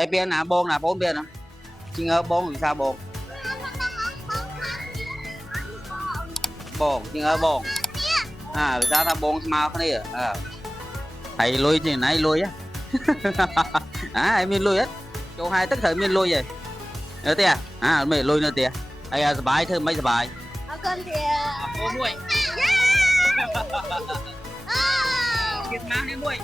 ai bia nè bông nè bốn bia nè chinh ơ bông làm sao bông bông chinh ơ bông à sao ta bông mau cái này à thầy lui thì nãy lui á à em miên lui á chỗ hai tức thời miên lui vậy nữa tia à mày lui nữa tia aiสบายเธอไม่สบาย เอาเกินเดีย โอ้มวยกินน้ำนี่มวย